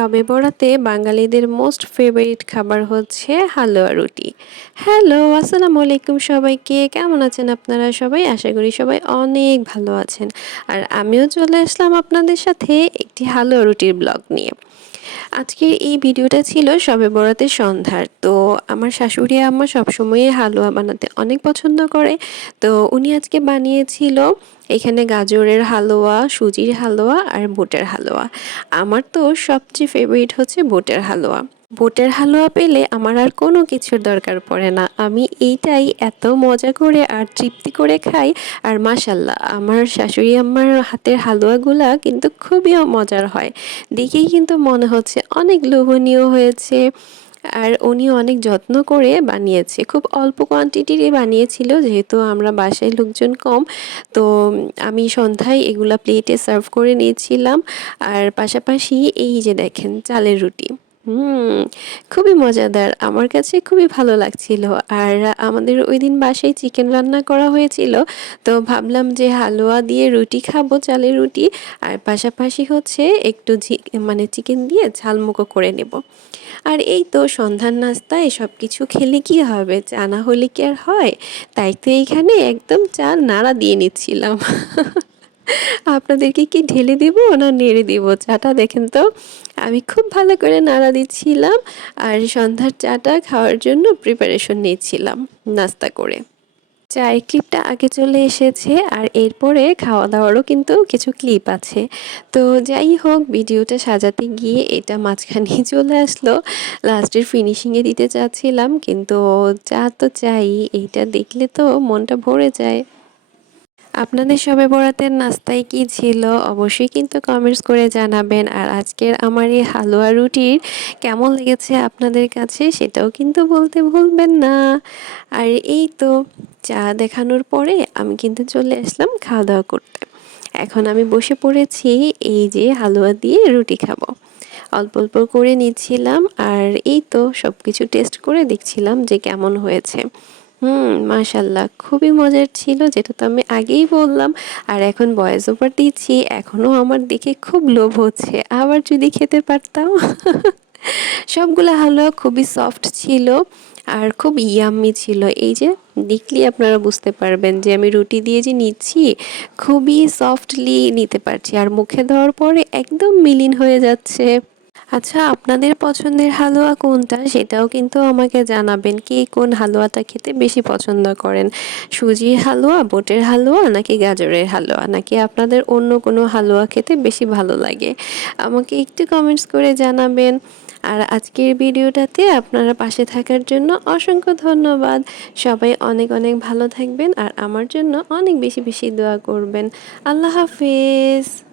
শবে বরাতে বাঙালিদের most favourite খাবার হচ্ছে হালুয়া রুটি। হ্যালো, আসসালামু আলাইকুম সবাইকে। কেমন আছেন আপনারা সবাই? আশা করি সবাই অনেক ভালো আছেন। আর আমিও চলে আসলাম আপনাদের সাথে একটি হালুয়া রুটির ব্লগ নিয়ে। আজকের এই ভিডিওটা ছিল সবে বরাতের সন্ধ্যার। তো আমার শাশুড়ি আম্মা সবসময় হালুয়া বানাতে অনেক পছন্দ করে। তো উনি আজকে বানিয়েছিল এখানে গাজরের হালুয়া, সুজির হালুয়া আর বুটের হালুয়া। আমার তো সবচেয়ে ফেভারিট হচ্ছে বুটের হালুয়া। বুটের হালুয়া পেলে আমার আর কোনো কিছুর দরকার পড়ে না। আমি এইটাই এত মজা করে আর তৃপ্তি করে খাই। আর মাসাল্লাহ আমার শাশুড়ি আমার হাতের হালুয়াগুলা কিন্তু খুবই মজার হয়। দেখেই কিন্তু মনে হচ্ছে অনেক লোভনীয় হয়েছে আর উনি অনেক যত্ন করে বানিয়েছে। খুব অল্প কোয়ান্টিটিরই বানিয়েছিল, যেহেতু আমরা বাসায় লোকজন কম। তো আমি সন্ধ্যায় এগুলা প্লেটে সার্ভ করে নিয়েছিলাম। আর পাশাপাশি এই যে দেখেন, চালের রুটি। হুম, খুবই মজাদার। আমার কাছে খুবই ভালো লাগছিল। আর আমাদের ওই দিন বাসায় চিকেন রান্না করা হয়েছিল। তো ভাবলাম যে হালুয়া দিয়ে রুটি খাব, চালের রুটি। আর পাশাপাশি হচ্ছে একটু মানে চিকেন দিয়ে ঝালমুখো করে নেব। আর এই তো সন্ধ্যার নাস্তায় সব কিছু খেলে কি হবে? চা না হলে কি আর হয়? তাই তো এইখানে একদম চা নাড়া দিয়ে নিচ্ছিলাম। আপনাদেরকে কি ঢেলে দিব না নেড়ে দিব? চাটা দেখেন তো, আমি খুব ভালো করে নাড়া দিচ্ছিলাম আর সন্ধ্যার চাটা খাওয়ার জন্য প্রিপারেশন নিচ্ছিলাম নাস্তা করে। চায়ের ক্লিপটা আগে চলে এসেছে আর এরপরে খাওয়া দাওয়ারও কিন্তু কিছু ক্লিপ আছে। তো যাই হোক, ভিডিওটা সাজাতে গিয়ে এটা মাঝখানে চলে আসলো। লাস্টের ফিনিশিংয়ে দিতে চাচ্ছিলাম, কিন্তু চা তো চাই, এইটা দেখলে তো মনটা ভরে যায়। আপনাদের সবে বরাতের নাস্তায় কি ছিল? অবশ্যই কিন্তু কমেন্টস করে জানাবেন। আর আজকের আমার এই হালুয়া রুটির কেমন লেগেছে আপনাদের কাছে সেটাও কিন্তু বলতে ভুলবেন না। আর এই তো চা দেখানোর পরে আমি কিন্তু চলে আসলাম খাওয়া দাওয়া করতে। এখন আমি বসে পড়েছি এই যে হালুয়া দিয়ে রুটি খাব। অল্প অল্প করে নিচ্ছিলাম আর এই তো সব কিছু টেস্ট করে দেখছিলাম যে কেমন হয়েছে। হুম মাশাল্লাহ খুবই মজার ছিল, যেটা তো আমি আগেই বললাম। আর এখন বয়েস ওভার দিচ্ছি এখনও আমার দেখে খুব লোভ হচ্ছে। আবার যদি খেতে পারতাম। সবগুলো হালুয়া খুবই সফট ছিল আর খুব ইয়াম্মি ছিল। এই যে দেখলেই আপনারা বুঝতে পারবেন যে আমি রুটি দিয়ে যে নিচ্ছি, খুবই সফটলি নিতে পারছি। আর মুখে দেওয়ার পরে একদম মিলিন হয়ে যাচ্ছে। আচ্ছা আপনাদের পছন্দের হালুয়া কোনটা? সেটাও কিন্তু আমাকে জানাবেন কে কোন হালুয়াটা খেতে বেশি পছন্দ করেন? সুজির হালুয়া, বোটের হালুয়া নাকি গাজরের হালুয়া? নাকি আপনাদের অন্য কোনো হালুয়া খেতে বেশি ভালো লাগে? আমাকে একটু কমেন্টস করে জানাবেন। আর আজকের ভিডিওটাতে আপনারা পাশে থাকার জন্য অসংখ্য ধন্যবাদ। সবাই অনেক অনেক ভালো থাকবেন আর আমার জন্য অনেক বেশি বেশি দোয়া করবেন। আল্লাহ হাফিজ।